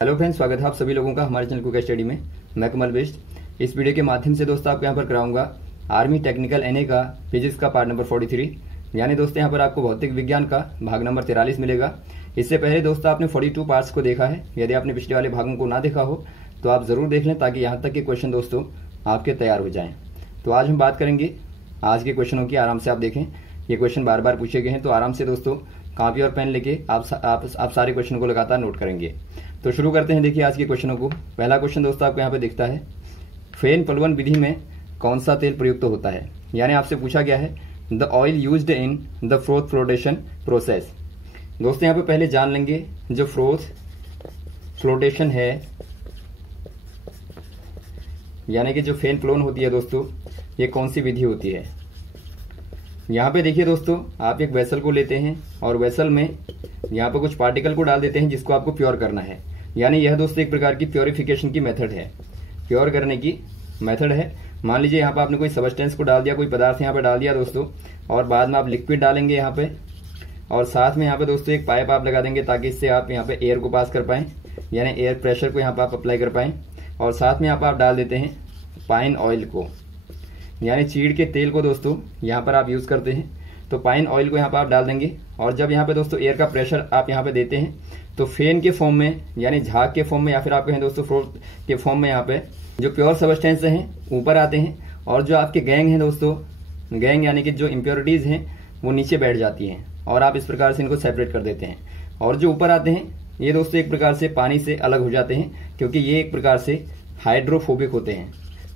Hello friends, स्वागत है आप सभी लोगों का हमारे चैनल कुक स्टडी में। मैं कमल बिष्ट। इस वीडियो के माध्यम से दोस्तों आपको यहाँ पर कराऊंगा आर्मी टेक्निकल एनए का फिजिक्स का पार्ट नंबर 43। यानी दोस्तों यहाँ पर आपको भौतिक विज्ञान का भाग नंबर 43 मिलेगा। इससे पहले दोस्तों आपने 42 पार्ट्स को देखा है। यदि आपने पिछले वाले भागों को ना देखा हो तो आप जरूर देख लें, ताकि यहाँ तक के क्वेश्चन दोस्तों आपके तैयार हो जाएं। तो आज हम बात करेंगे आज के क्वेश्चनों की। आराम से आप देखें, ये क्वेश्चन बार बार पूछे गए हैं, तो आराम से दोस्तों कॉपी और पेन लेके आप सारे क्वेश्चन को लगातार नोट करेंगे। तो शुरू करते हैं। देखिए आज के क्वेश्चनों को। पहला क्वेश्चन दोस्तों आपको यहाँ पे दिखता है, फेन प्लवन विधि में कौन सा तेल प्रयुक्त होता है। यानी आपसे पूछा गया है the oil used in the froth flotation process. दोस्तों यहाँ पे पहले जान लेंगे जो फ्रोथ फ्लोटेशन है, यानी कि जो फेन प्लोन होती है दोस्तों, ये कौन सी विधि होती है। यहाँ पे देखिए दोस्तों, आप एक वेसल को लेते हैं और वेसल में यहाँ पे कुछ पार्टिकल को डाल देते हैं जिसको आपको प्योर करना है। यानी यह दोस्तों एक प्रकार की प्योरिफिकेशन की मेथड है, प्योर करने की मेथड है। मान लीजिए यहाँ पे आपने कोई सबस्टेंस को डाल दिया, कोई पदार्थ यहाँ पे डाल दिया दोस्तों, और बाद में आप लिक्विड डालेंगे यहाँ पे, और साथ में यहाँ पे दोस्तों एक पाइप आप लगा देंगे ताकि इससे आप यहाँ पे एयर को पास कर पाएं, यानी एयर प्रेशर को यहाँ पे आप अप्लाई कर पाएं। और साथ में यहाँ पे आप डाल देते हैं पाइन ऑयल को, यानी चीड़ के तेल को दोस्तों यहाँ पर आप यूज करते हैं। तो पाइन ऑयल को यहाँ पर आप डाल देंगे, और जब यहाँ पे दोस्तों एयर का प्रेशर आप यहाँ पे देते हैं तो फेन के फॉर्म में, यानी झाग के फॉर्म में, या फिर आप कहें दोस्तों फ्रोथ के फॉर्म में, यहाँ पे जो प्योर सबस्टेंस हैं ऊपर आते हैं, और जो आपके गैंग हैं दोस्तों, गैंग यानी कि जो इम्प्योरिटीज हैं वो नीचे बैठ जाती हैं, और आप इस प्रकार से इनको सेपरेट कर देते हैं। और जो ऊपर आते हैं ये दोस्तों एक प्रकार से पानी से अलग हो जाते हैं, क्योंकि ये एक प्रकार से हाइड्रोफोबिक होते हैं।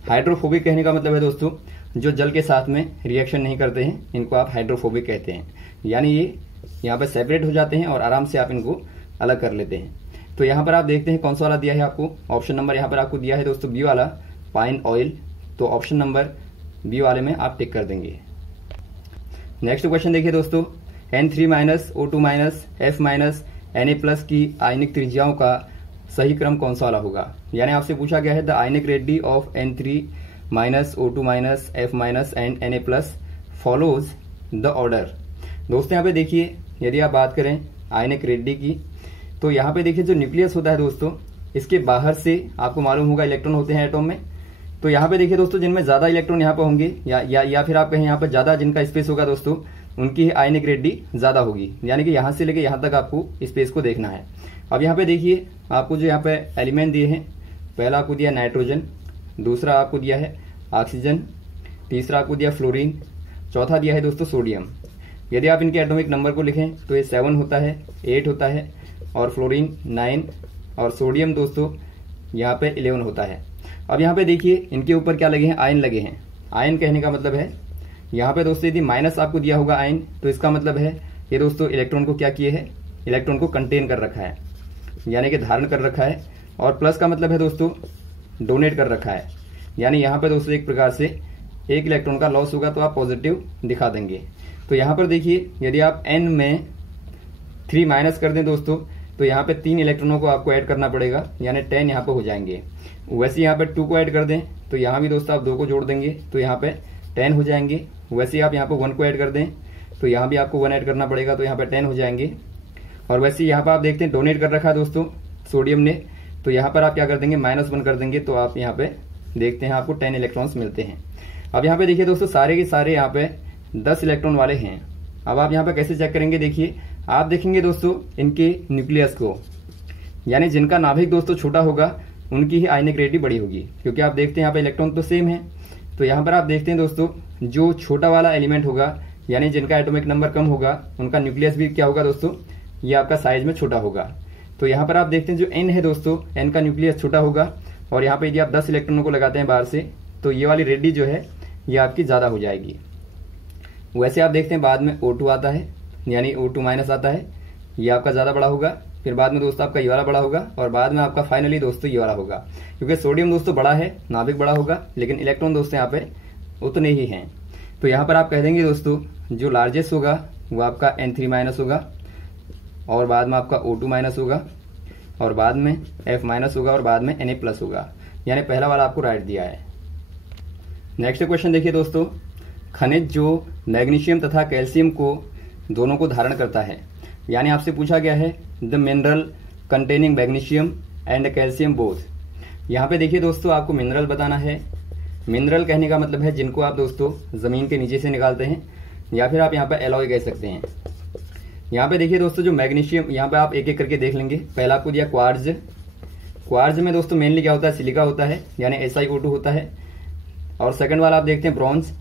हाइड्रोफोबिक कहने का मतलब है दोस्तों जो जल के साथ में रिएक्शन नहीं करते हैं, इनको आप हाइड्रोफोबिक कहते हैं। यानी ये यहाँ पे सेपरेट हो जाते हैं और आराम से आप इनको अलग कर लेते हैं। तो यहाँ पर आप देखते हैं कौन सा वाला दिया है आपको। ऑप्शन नंबर यहाँ पर आपको दिया है दोस्तों बी वाला, पाइन ऑयल। तो ऑप्शन नंबर बी वाले में आप टिक कर देंगे। नेक्स्ट क्वेश्चन देखिए दोस्तों, N3- O2- F- Na+ की आयनिक त्रिज्याओं का सही क्रम कौन सा वाला होगा। यानी आपसे पूछा गया है the ionic Reddy of N3- O2- F- and Na+ follows the order. दोस्तों यहाँ पे देखिए, यदि आप बात करें आयनिक रेड्डी की, तो यहाँ पे देखिए जो न्यूक्लियस होता है दोस्तों, इसके बाहर से आपको मालूम होगा इलेक्ट्रॉन होते हैं एटॉम में। तो यहाँ पे देखिए दोस्तों जिनमें ज्यादा इलेक्ट्रॉन यहाँ पे होंगे, या फिर आप कहें यहाँ पे ज्यादा जिनका स्पेस होगा दोस्तों, उनकी आयनिक रेड्डी ज्यादा होगी। यानी कि यहाँ से लेके यहाँ तक आपको स्पेस को देखना है। अब यहाँ पे देखिए आपको जो यहाँ पे एलिमेंट दिए हैं, पहला आपको दिया नाइट्रोजन, दूसरा आपको दिया है ऑक्सीजन, तीसरा आपको दिया फ्लोरीन, चौथा दिया है दोस्तों सोडियम। यदि आप इनके एटॉमिक नंबर को लिखें तो ये 7 होता है, 8 होता है, और फ्लोरीन 9, और सोडियम दोस्तों यहाँ पे 11 होता है। अब यहाँ पे देखिए इनके ऊपर क्या लगे हैं, आयन लगे हैं। आयन कहने का मतलब है यहाँ पे दोस्तों यदि माइनस आपको दिया होगा आयन, तो इसका मतलब है ये दोस्तों इलेक्ट्रॉन को क्या किए है, इलेक्ट्रॉन को कंटेन कर रखा है, यानी कि धारण कर रखा है। और प्लस का मतलब है दोस्तों डोनेट कर रखा है, यानी यहाँ पे दोस्तों एक प्रकार से एक इलेक्ट्रॉन का लॉस होगा तो आप पॉजिटिव दिखा देंगे। तो यहाँ पर देखिए यदि आप n में 3 माइनस कर दें दोस्तों, तो यहाँ पे 3 इलेक्ट्रॉनों को आपको ऐड करना पड़ेगा, यानी 10 यहाँ पे हो जाएंगे। वैसे यहाँ पे 2 को ऐड कर दें तो यहाँ भी दोस्तों आप 2 को जोड़ देंगे तो यहाँ पे 10 हो जाएंगे। वैसे आप यहाँ पे 1 को ऐड कर दें तो यहाँ भी आपको 1 ऐड करना पड़ेगा, तो यहाँ पे 10 हो जाएंगे। और वैसे यहाँ पर आप देखते हैं डोनेट कर रखा है दोस्तों सोडियम ने, तो यहाँ पर आप क्या कर देंगे, -1 कर देंगे, तो आप यहाँ पे देखते हैं आपको 10 इलेक्ट्रॉन्स मिलते हैं। अब यहाँ पे देखिए दोस्तों सारे के सारे यहाँ पे 10 इलेक्ट्रॉन वाले हैं। अब आप यहाँ पे कैसे चेक करेंगे, देखिए आप देखेंगे दोस्तों इनके न्यूक्लियस को, यानी जिनका नाभिक दोस्तों छोटा होगा उनकी ही आयनिक रेड्डी बड़ी होगी, क्योंकि आप देखते हैं यहाँ पे इलेक्ट्रॉन तो सेम है। तो यहाँ पर आप देखते हैं दोस्तों जो छोटा वाला एलिमेंट होगा, यानी जिनका एटॉमिक नंबर कम होगा, उनका न्यूक्लियस भी क्या होगा दोस्तों, ये आपका साइज में छोटा होगा। तो यहाँ पर आप देखते हैं जो N है दोस्तों, N का न्यूक्लियस छोटा होगा, और यहाँ पे यदि आप 10 इलेक्ट्रॉनों को लगाते हैं बाहर से, तो ये वाली रेड्डी जो है ये आपकी ज्यादा हो जाएगी। वैसे आप देखते हैं बाद में O2 आता है, यानी O2- आता है, ये आपका ज्यादा बड़ा होगा। फिर बाद में दोस्तों आपका ये वाला बड़ा होगा, और बाद में आपका फाइनली दोस्तों ये वाला होगा, क्योंकि सोडियम दोस्तों बड़ा है, नाभिक बड़ा होगा, लेकिन इलेक्ट्रॉन दोस्तों यहाँ पे उतने ही हैं। तो यहाँ पर आप कह देंगे दोस्तों जो लार्जेस्ट होगा वो आपका N3- होगा, और बाद में आपका O2- होगा, और बाद में F- होगा, और बाद में Na+ होगा। यानी पहला वाला आपको राइट दिया है। नेक्स्ट क्वेश्चन देखिए दोस्तों, खनिज जो मैग्नीशियम तथा कैल्शियम को दोनों को धारण करता है, यानी आपसे पूछा गया है the mineral containing magnesium and calcium both. यहाँ पे देखिए दोस्तों आपको मिनरल बताना है। मिनरल कहने का मतलब है जिनको आप दोस्तों जमीन के नीचे से निकालते हैं, या फिर आप यहाँ पे एलॉय कह सकते हैं। यहाँ पे देखिए दोस्तों जो मैग्नीशियम, यहाँ पे आप एक एक करके देख लेंगे। पहला आपको दिया क्वार्ज। क्वार्ज में दोस्तों मेनली क्या होता है, सिलिका होता है, यानी SiO2 होता है। और सेकंड वाला आप देखते हैं ब्रॉन्ज।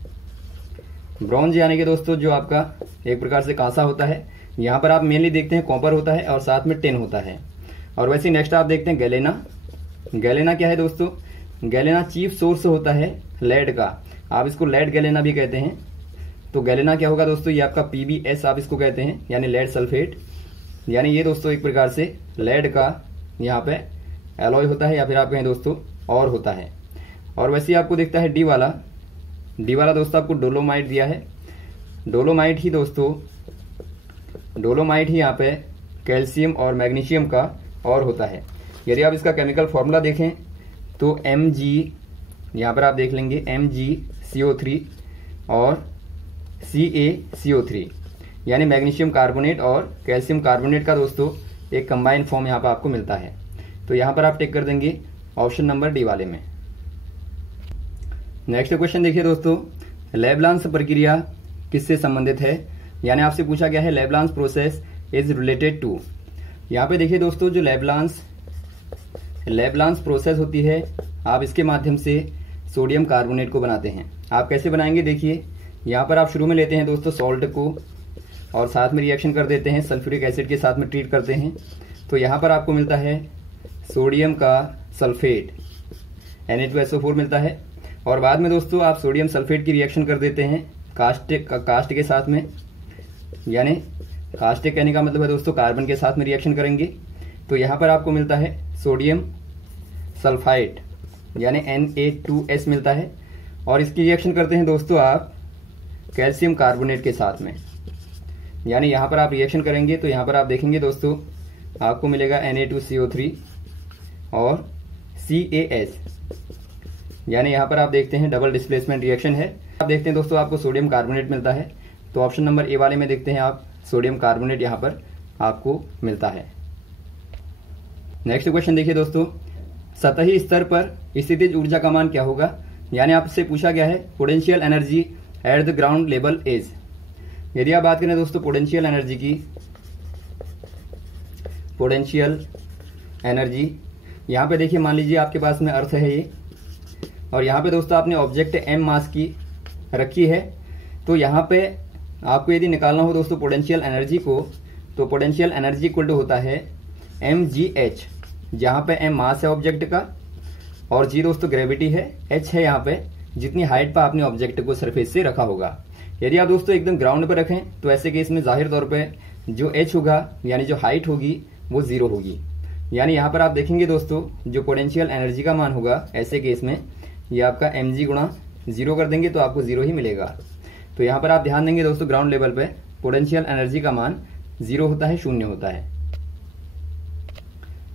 ब्रॉन्ज यानी कि दोस्तों जो आपका एक प्रकार से कांसा होता है। यहाँ पर आप मेनली देखते हैं कॉपर होता है और साथ में टिन होता है। और वैसे नेक्स्ट आप देखते हैं गैलेना। गैलेना क्या है दोस्तों, गैलेना चीफ सोर्स होता है लेड का, आप इसको लेड गैलेना भी कहते हैं। तो गैलेना क्या होगा दोस्तों, ये आपका PbS आप इसको कहते हैं, यानी लेड सल्फेट। यानी ये दोस्तों एक प्रकार से लेड का यहाँ पे एलॉय होता है, या फिर आप कहें दोस्तों और होता है। और वैसे आपको दिखता है डी वाला। डी वाला दोस्तों आपको डोलोमाइट दिया है। डोलोमाइट ही दोस्तों, डोलोमाइट ही यहाँ पे कैल्शियम और मैग्नीशियम का और होता है। यदि आप इसका केमिकल फॉर्मूला देखें तो Mg, यहाँ पर आप देख लेंगे MgCO3 और CaCO3, यानी मैग्नीशियम कार्बोनेट और कैल्शियम कार्बोनेट का दोस्तों एक कंबाइंड फॉर्म यहाँ पर आपको मिलता है। तो यहाँ पर आप टिक कर देंगे ऑप्शन नंबर डी वाले में। नेक्स्ट क्वेश्चन देखिए दोस्तों, लेब्लांस प्रक्रिया किससे संबंधित है, यानी आपसे पूछा गया है लेब्लांस प्रोसेस इज रिलेटेड टू। यहाँ पे देखिए दोस्तों जो लेब्लांस प्रोसेस होती है, आप इसके माध्यम से सोडियम कार्बोनेट को बनाते हैं। आप कैसे बनाएंगे देखिए, यहाँ पर आप शुरू में लेते हैं दोस्तों सॉल्ट को और साथ में रिएक्शन कर देते हैं, सल्फ्यूरिक एसिड के साथ में ट्रीट करते हैं। तो यहाँ पर आपको मिलता है सोडियम का सल्फेट, Na2SO4 मिलता है। और बाद में दोस्तों आप सोडियम सल्फेट की रिएक्शन कर देते हैं कास्ट के साथ में, यानी कास्टिक कहने का मतलब है दोस्तों कार्बन के साथ में रिएक्शन करेंगे। तो यहाँ पर आपको मिलता है सोडियम सल्फाइड, यानी Na2S मिलता है। और इसकी रिएक्शन करते हैं दोस्तों आप कैल्शियम कार्बोनेट के साथ में, यानी यहाँ पर आप रिएक्शन करेंगे तो यहाँ पर आप देखेंगे दोस्तों आपको मिलेगा Na2CO3 और CaS, यानी यहाँ पर आप देखते हैं डबल डिस्प्लेसमेंट रिएक्शन है। आप देखते हैं दोस्तों आपको सोडियम कार्बोनेट मिलता है। तो ऑप्शन नंबर ए वाले में देखते हैं आप सोडियम कार्बोनेट यहाँ पर आपको मिलता है। नेक्स्ट क्वेश्चन देखिए दोस्तों, सतही स्तर पर स्थितिज ऊर्जा का मान क्या होगा, यानी आपसे पूछा गया है potential energy at the ground level is. यदि आप बात करें दोस्तों पोटेंशियल एनर्जी की, पोटेंशियल एनर्जी यहाँ पे देखिए मान लीजिए आपके पास में अर्थ है ये, और यहाँ पे दोस्तों आपने ऑब्जेक्ट m मास की रखी है। तो यहाँ पे आपको यदि निकालना हो दोस्तों पोटेंशियल एनर्जी को, तो पोटेंशियल एनर्जी इक्वल टू होता है mgh, जहाँ पे m मास है ऑब्जेक्ट का और g दोस्तों ग्रेविटी है, h है यहाँ पे जितनी हाइट पर आपने ऑब्जेक्ट को सरफेस से रखा होगा। यदि आप दोस्तों एकदम ग्राउंड पर रखें तो ऐसे केस में जाहिर तौर पे जो h होगा यानी जो हाइट होगी वो 0 होगी। यानी यहाँ पर आप देखेंगे दोस्तों जो पोटेंशियल एनर्जी का मान होगा ऐसे केस में ये आपका mg गुणा 0 कर देंगे तो आपको 0 ही मिलेगा। तो यहाँ पर आप ध्यान देंगे दोस्तों ग्राउंड लेवल पे पोटेंशियल एनर्जी का मान 0 होता है, 0 होता है।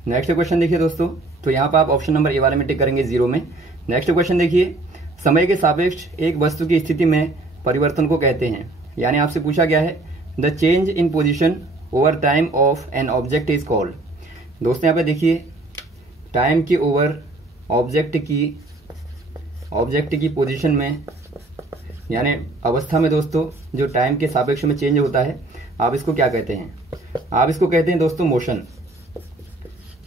नेक्स्ट क्वेश्चन देखिए दोस्तों, तो यहाँ पर आप ऑप्शन नंबर ए वाले में टिक करेंगे 0 में। नेक्स्ट क्वेश्चन देखिए, समय के सापेक्ष एक वस्तु की स्थिति में परिवर्तन को कहते हैं, यानी आपसे पूछा गया है the change in position over time of an object is called. दोस्तों यहाँ पे देखिए टाइम के ओवर ऑब्जेक्ट की पोजीशन में यानी अवस्था में दोस्तों जो टाइम के सापेक्ष में चेंज होता है आप इसको क्या कहते हैं, आप इसको कहते हैं दोस्तों मोशन।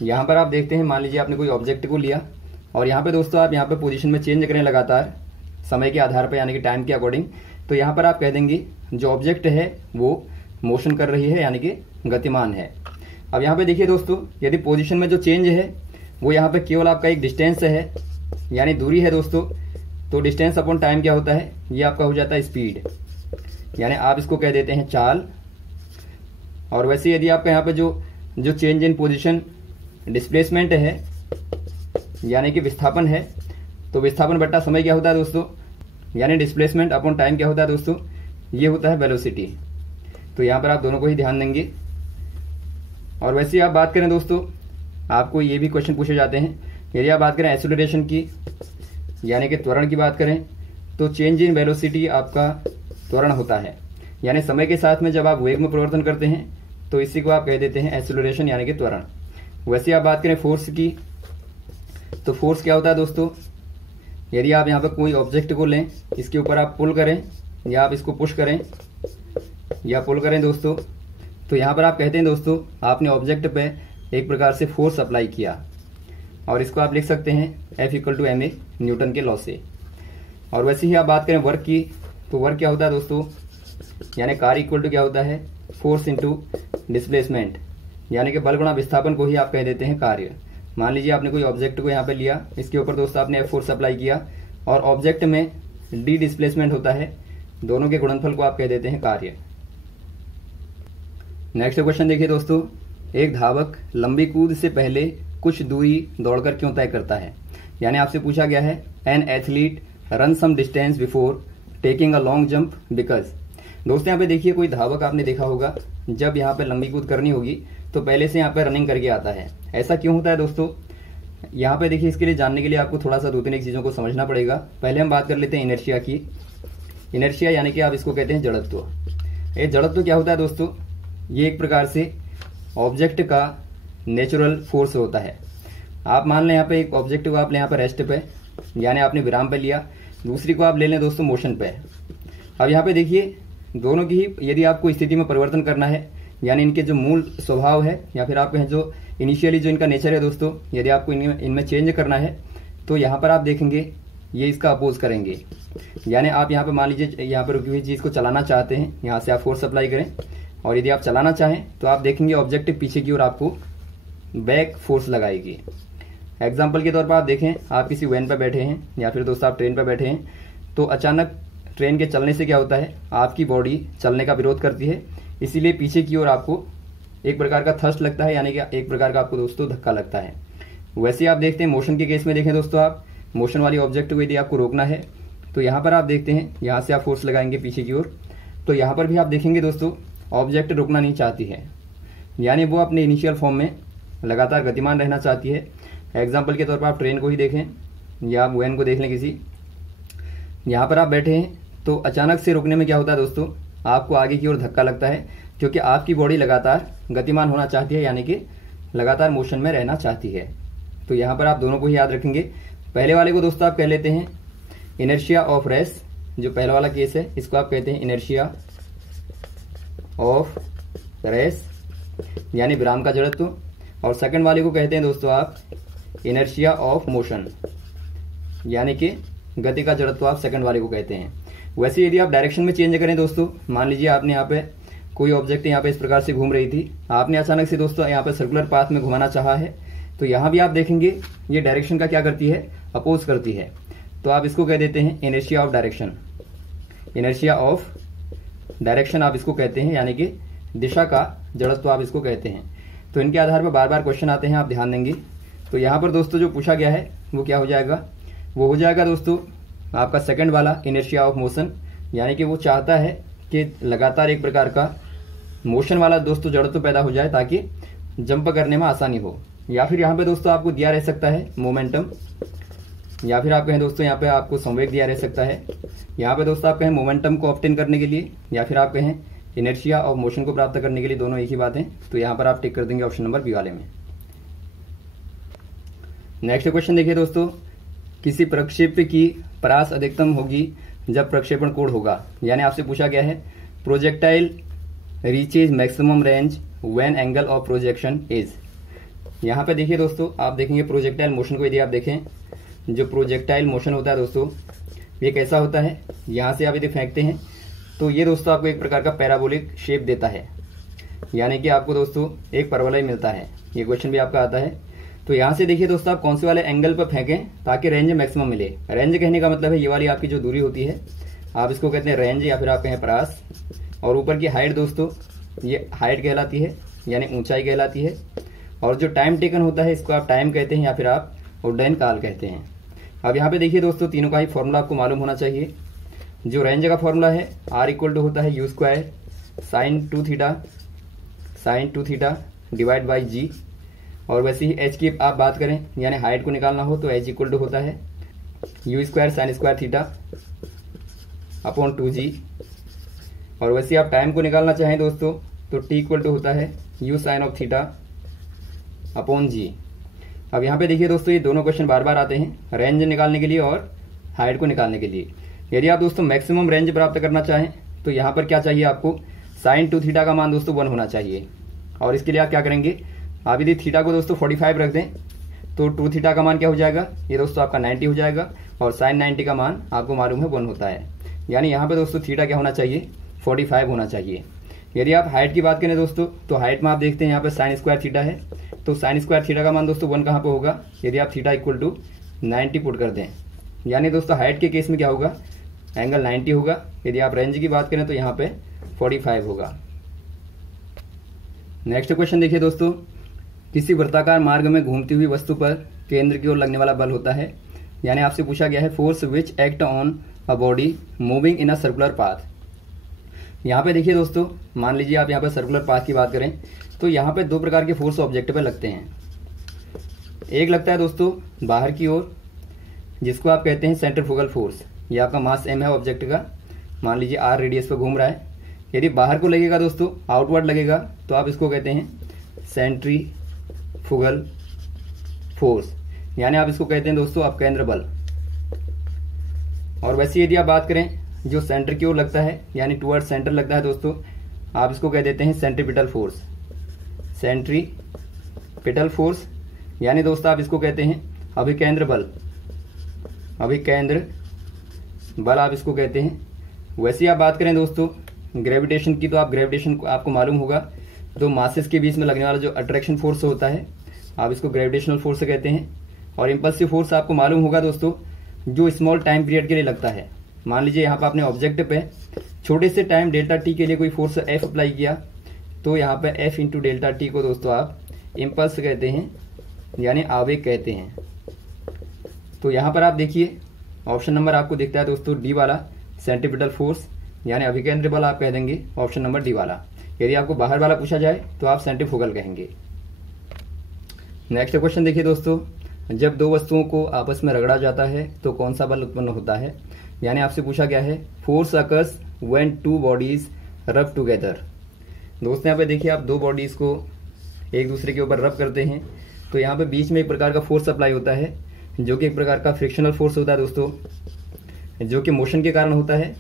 यहाँ पर आप देखते हैं मान लीजिए आपने कोई ऑब्जेक्ट को लिया और यहाँ पे दोस्तों आप यहाँ पे पोजीशन में चेंज करें लगातार समय के आधार पर यानी कि टाइम के अकॉर्डिंग, तो यहाँ पर आप कह देंगे जो ऑब्जेक्ट है वो मोशन कर रही है यानी कि गतिमान है। अब यहाँ पे देखिए दोस्तों यदि पोजीशन में जो चेंज है वो यहाँ पे केवल आपका एक डिस्टेंस है यानी दूरी है दोस्तों, तो डिस्टेंस अपॉन टाइम क्या होता है, ये आपका हो जाता है स्पीड, यानी आप इसको कह देते हैं चाल। और वैसे यदि आपका यहाँ पे जो चेंज इन पोजीशन डिस्प्लेसमेंट है यानी कि विस्थापन है, तो विस्थापन बट्टा समय क्या होता है दोस्तों, यानी डिस्प्लेसमेंट अपॉन टाइम क्या होता है दोस्तों, ये होता है वेलोसिटी। तो यहाँ पर आप दोनों को ही ध्यान देंगे। और वैसे आप बात करें दोस्तों आपको ये भी क्वेश्चन पूछे जाते हैं, यदि आप बात करें एक्सेलरेशन की यानी कि त्वरण की बात करें तो चेंज इन वेलोसिटी आपका त्वरण होता है, यानी समय के साथ में जब आप वेग में परिवर्तन करते हैं तो इसी को आप कह देते हैं एक्सेलरेशन यानी कि त्वरण। वैसे आप बात करें फोर्स की, तो फोर्स क्या होता है दोस्तों, यदि आप यहाँ पे कोई ऑब्जेक्ट को लें, इसके ऊपर आप पुल करें या आप इसको पुश करें या पुल करें दोस्तों, तो यहाँ पर आप कहते हैं दोस्तों आपने ऑब्जेक्ट पे एक प्रकार से फोर्स अप्लाई किया, और इसको आप लिख सकते हैं F = ma न्यूटन के लॉ से। और वैसे ही आप बात करें वर्क की, तो वर्क क्या होता है दोस्तों, यानी कार्य इक्वल टू क्या होता है, फोर्स इंटू डिस्प्लेसमेंट, यानी कि बल गुणा विस्थापन को ही आप कह देते हैं कार्य। मान लीजिए आपने कोई ऑब्जेक्ट को यहाँ पे लिया, इसके ऊपर दोस्तों आपने फोर्स अप्लाई किया और ऑब्जेक्ट में डी डिस्प्लेसमेंट होता है, दोनों के गुणनफल को आप कह देते हैं कार्य। नेक्स्ट क्वेश्चन देखिए दोस्तों, एक धावक लंबी कूद से पहले कुछ दूरी दौड़कर क्यों तय करता है। यानी आपसे पूछा गया है an athlete run some distance before taking a long jump because. दोस्तों यहाँ पे देखिए कोई धावक आपने देखा होगा जब यहाँ पे लंबी कूद करनी होगी तो पहले से यहाँ पे रनिंग करके आता है। ऐसा क्यों होता है दोस्तों, यहाँ पे देखिए इसके लिए जानने के लिए आपको थोड़ा सा 2-3 चीजों को समझना पड़ेगा। पहले हम बात कर लेते हैं इनर्शिया की। इनर्शिया यानी कि आप इसको कहते हैं जड़त्व। ये जड़त्व क्या होता है दोस्तों, ये एक प्रकार से ऑब्जेक्ट का नेचुरल फोर्स होता है। आप मान लें यहाँ पे एक ऑब्जेक्ट को आप ले यहाँ पे रेस्ट पे, यानी आपने विराम पे लिया, दूसरी को आप ले लें दोस्तों मोशन पे। अब यहाँ पे देखिए दोनों की ही यदि आपको स्थिति में परिवर्तन करना है, यानी इनके जो मूल स्वभाव है या फिर आप कहें जो इनिशियली जो इनका नेचर है दोस्तों, यदि आपको इनमें चेंज करना है तो यहाँ पर आप देखेंगे ये इसका अपोज करेंगे। यानी आप यहाँ पे मान लीजिए यहाँ पर रुकी हुई चीज को चलाना चाहते हैं, यहाँ से आप फोर्स अप्लाई करें, और यदि आप चलाना चाहें तो आप देखेंगे ऑब्जेक्ट पीछे की ओर आपको बैक फोर्स लगाएगी। एग्जाम्पल के तौर पर आप देखें, आप किसी वैन पर बैठे हैं या फिर दोस्तों आप ट्रेन पर बैठे हैं, तो अचानक ट्रेन के चलने से क्या होता है, आपकी बॉडी चलने का विरोध करती है, इसीलिए पीछे की ओर आपको एक प्रकार का थ्रस्ट लगता है, यानी कि एक प्रकार का आपको दोस्तों धक्का लगता है। वैसे आप देखते हैं मोशन के केस में देखें दोस्तों, आप मोशन वाली ऑब्जेक्ट को यदि आपको रोकना है तो यहाँ पर आप देखते हैं यहाँ से आप फोर्स लगाएंगे पीछे की ओर, तो यहाँ पर भी आप देखेंगे दोस्तों ऑब्जेक्ट रुकना नहीं चाहती है, यानी वो अपने इनिशियल फॉर्म में लगातार गतिमान रहना चाहती है। एग्जाम्पल के तौर पर आप ट्रेन को ही देखें या आप वैन को देख लें किसी, यहाँ पर आप बैठे हैं तो अचानक से रुकने में क्या होता है दोस्तों, आपको आगे की ओर धक्का लगता है, क्योंकि आपकी बॉडी लगातार गतिमान होना चाहती है, यानी कि लगातार मोशन में रहना चाहती है। तो यहाँ पर आप दोनों को ही याद रखेंगे। पहले वाले को दोस्तों आप कह लेते हैं इनर्शिया ऑफ रेस, जो पहला वाला केस है इसको आप कहते हैं इनर्शिया ऑफ रेस, यानी विराम का जड़त्व, और सेकंड वाले को कहते हैं दोस्तों आप इनर्शिया ऑफ मोशन, यानी कि गति का जड़त्व आप सेकंड वाले को कहते हैं। वैसे यदि आप डायरेक्शन में चेंज करें दोस्तों, मान लीजिए आपने यहाँ पे कोई ऑब्जेक्ट यहाँ पे इस प्रकार से घूम रही थी, आपने अचानक से दोस्तों यहाँ पे सर्कुलर पाथ में घुमाना चाहा है, तो यहाँ भी आप देखेंगे ये डायरेक्शन का क्या करती है, अपोज करती है। तो आप इसको कह देते हैं inertia of direction. Inertia of direction आप इसको कहते हैं, यानी कि दिशा का जड़त्व आप इसको कहते हैं। तो इनके आधार पर बार बार क्वेश्चन आते हैं, आप ध्यान देंगे। तो यहाँ पर दोस्तों जो पूछा गया है वो क्या हो जाएगा, वो हो जाएगा दोस्तों आपका सेकंड वाला इनर्शिया ऑफ मोशन, यानी कि वो चाहता है कि लगातार एक प्रकार का मोशन वाला दोस्तों जड़त्व पैदा हो जाए ताकि जंप करने में आसानी हो। या फिर यहाँ पे दोस्तों आपको दिया रह सकता है मोमेंटम, या फिर आप कहें दोस्तों यहाँ पे आपको संवेग दिया रह सकता है। यहाँ पे दोस्तों आप कहें मोमेंटम को ऑब्टेन करने के लिए, या फिर आप कहें इनर्शिया ऑफ मोशन को प्राप्त करने के लिए, दोनों एक ही बात है। तो यहाँ पर आप टिक कर देंगे ऑप्शन नंबर बी वाले में। नेक्स्ट क्वेश्चन देखिए दोस्तों, किसी प्रक्षेप्य की परास अधिकतम होगी जब प्रक्षेपण कोण होगा। यानी आपसे पूछा गया है projectile reaches maximum range when angle of projection is. यहाँ पे देखिए दोस्तों, आप देखेंगे प्रोजेक्टाइल मोशन को यदि आप देखें, जो प्रोजेक्टाइल मोशन होता है दोस्तों ये कैसा होता है, यहाँ से आप यदि फेंकते हैं तो ये दोस्तों आपको एक प्रकार का पैराबोलिक शेप देता है, यानी कि आपको दोस्तों एक परवलय मिलता है। ये क्वेश्चन भी आपका आता है। तो यहाँ से देखिए दोस्तों आप कौन से वाले एंगल पर फेंकें ताकि रेंज मैक्सिमम मिले। रेंज कहने का मतलब है ये वाली आपकी जो दूरी होती है, आप इसको कहते हैं रेंज या फिर आप कहें परास। और ऊपर की हाइट दोस्तों ये हाइट कहलाती है, यानी ऊंचाई कहलाती है। और जो टाइम टेकन होता है इसको आप टाइम कहते हैं या फिर आप उड्डयन काल कहते हैं। अब यहाँ पे देखिए दोस्तों तीनों का ही फॉर्मूला आपको मालूम होना चाहिए। जो रेंज का फॉर्मूला है R इक्वल टू होता है U square sine 2 theta divide by G। और वैसे ही H की आप बात करें, यानी हाइट को निकालना हो तो H इक्वल टू होता है U square sine square theta upon 2G। और वैसे आप टाइम को निकालना चाहें दोस्तों तो T इक्वल टू होता है U sine of theta upon g. अब यहाँ पे देखिए दोस्तों, ये दोनों क्वेश्चन बार बार आते हैं, रेंज निकालने के लिए और हाइट को निकालने के लिए। यदि आप दोस्तों मैक्सिमम रेंज प्राप्त करना चाहें तो यहाँ पर क्या चाहिए आपको, साइन 2 थीटा का मान दोस्तों 1 होना चाहिए। और इसके लिए आप क्या करेंगे, आप यदि थीटा को दोस्तों 45 रख दें तो 2 थीटा का मान क्या हो जाएगा, ये दोस्तों आपका 90 हो जाएगा, और साइन 90 का मान आपको मालूम है 1 होता है। यानी यहाँ पे दोस्तों थीटा क्या होना चाहिए, 45 होना चाहिए। यदि आप हाइट की बात करें दोस्तों, तो हाइट में आप देखते हैं यहाँ पे साइन स्क्वायर थीटा है, तो साइन स्क्वायर थीटा का मान दोस्तों 1 कहाँ पे होगा, यदि आप थीटा इक्वल टू 90 पुट कर दें। यानी दोस्तों हाइट के केस में क्या होगा, एंगल 90 होगा। यदि आप रेंज की बात करें तो यहाँ पे 45 होगा। नेक्स्ट क्वेश्चन देखिए दोस्तों, किसी वृत्ताकार मार्ग में घूमती हुई वस्तु पर केंद्र की ओर लगने वाला बल होता है। यानी आपसे पूछा गया है force which act on a body moving in a circular path. यहाँ पे देखिए दोस्तों, मान लीजिए आप यहाँ पे सर्कुलर पाथ की बात करें तो यहाँ पे 2 प्रकार के फोर्स ऑब्जेक्ट पे लगते हैं। एक लगता है दोस्तों बाहर की ओर, जिसको आप कहते हैं सेंट्रीफ्यूगल फोर्स। ये आपका मास m है ऑब्जेक्ट का, मान लीजिए r रेडियस पे घूम रहा है। यदि बाहर को लगेगा दोस्तों, आउटवर्ड लगेगा, तो आप इसको कहते हैं सेंट्रीफ्यूगल फोर्स, यानी आप इसको कहते हैं दोस्तों आप केंद्र बल। और वैसे यदि आप बात करें जो सेंटर की ओर लगता है, यानी टुवर्ड सेंटर लगता है दोस्तों, आप इसको कह देते हैं सेंट्रीपिटल फोर्स। सेंट्रीपिटल फोर्स यानी दोस्तों आप इसको कहते हैं अभिकेंद्र बल। अभिकेंद्र बल आप इसको कहते हैं। वैसे आप बात करें दोस्तों ग्रेविटेशन की, तो आप ग्रेविटेशन को आपको मालूम होगा, तो मासेस के बीच में लगने वाला जो अट्रैक्शन फोर्स होता है आप इसको ग्रेविटेशनल फोर्स कहते हैं। और इंपल्सिव फोर्स आपको मालूम होगा दोस्तों, जो स्मॉल टाइम पीरियड के लिए लगता है। मान लीजिए यहाँ पर आपने ऑब्जेक्ट पे छोटे से टाइम डेल्टा टी के लिए कोई फोर्स एफ अप्लाई किया, तो यहाँ पे एफ इंटू डेल्टा टी को दोस्तों आप इम्पल्स कहते हैं, यानी आवेग कहते हैं। तो यहाँ पर आप देखिए ऑप्शन नंबर आपको दिखता है दोस्तों डी वाला, सेंट्रीपिटल फोर्स यानी अभिकेंद्र बल आप कह देंगे ऑप्शन नंबर डी वाला। यदि आपको बाहर वाला पूछा जाए तो आप सेंट्रीफ्यूगल कहेंगे। नेक्स्ट क्वेश्चन देखिए दोस्तों, जब 2 वस्तुओं को आपस में रगड़ा जाता है तो कौन सा बल उत्पन्न होता है। यानी आपसे पूछा गया है फोर्स अकर्स व्हेन 2 बॉडीज रब टुगेदर। दोस्तों यहाँ पे देखिए आप 2 बॉडीज को एक दूसरे के ऊपर रब करते हैं, तो यहाँ पे बीच में एक प्रकार का फोर्स अप्लाई होता है, जो कि एक प्रकार का फ्रिक्शनल फोर्स होता है दोस्तों, जो कि मोशन के कारण होता है।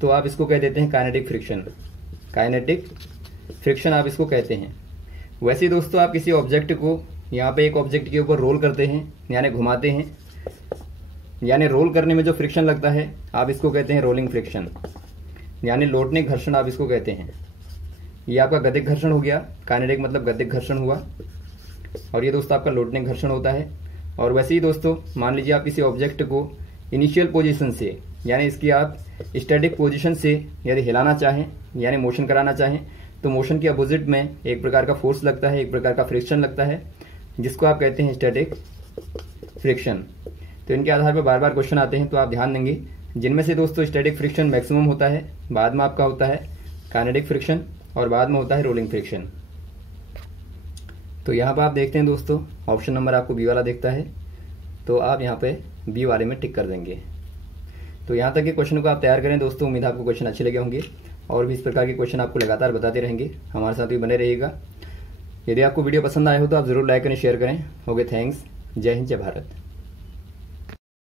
तो आप इसको कह देते हैं काइनेटिक फ्रिक्शन। काइनेटिक फ्रिक्शन आप इसको कहते हैं। वैसे दोस्तों आप किसी ऑब्जेक्ट को यहाँ पे एक ऑब्जेक्ट के ऊपर रोल करते हैं, यानी घुमाते हैं, यानी रोल करने में जो फ्रिक्शन लगता है आप इसको कहते हैं रोलिंग फ्रिक्शन, यानी लौटने घर्षण आप इसको कहते हैं। ये आपका गतिक घर्षण हो गया, काइनेटिक मतलब गतिक घर्षण हुआ, और ये दोस्तों आपका लौटने घर्षण होता है। और वैसे ही दोस्तों मान लीजिए आप किसी ऑब्जेक्ट को इनिशियल पोजीशन से, यानी इसकी आप स्टैटिक पोजीशन से यदि हिलाना चाहें, यानी मोशन कराना चाहें, तो मोशन के अपोजिट में एक प्रकार का फोर्स लगता है, एक प्रकार का फ्रिक्शन लगता है, जिसको आप कहते हैं स्टैटिक फ्रिक्शन। तो इनके आधार पर बार बार क्वेश्चन आते हैं, तो आप ध्यान देंगे। जिनमें से दोस्तों स्टैटिक फ्रिक्शन मैक्सिमम होता है, बाद में आपका होता है काइनेटिक फ्रिक्शन, और बाद में होता है रोलिंग फ्रिक्शन। तो यहाँ पर आप देखते हैं दोस्तों ऑप्शन नंबर आपको बी वाला दिखता है, तो आप यहाँ पे बी वाले में टिक कर देंगे। तो यहाँ तक के क्वेश्चन को आप तैयार करें दोस्तों। उम्मीद आपको क्वेश्चन अच्छे लगे होंगे, और भी इस प्रकार के क्वेश्चन आपको लगातार बताते रहेंगे। हमारे साथ भी बने रहिएगा। यदि आपको वीडियो पसंद आया हो तो आप जरूर लाइक करें, शेयर करें। Okay, thanks. जय हिंद, जय भारत।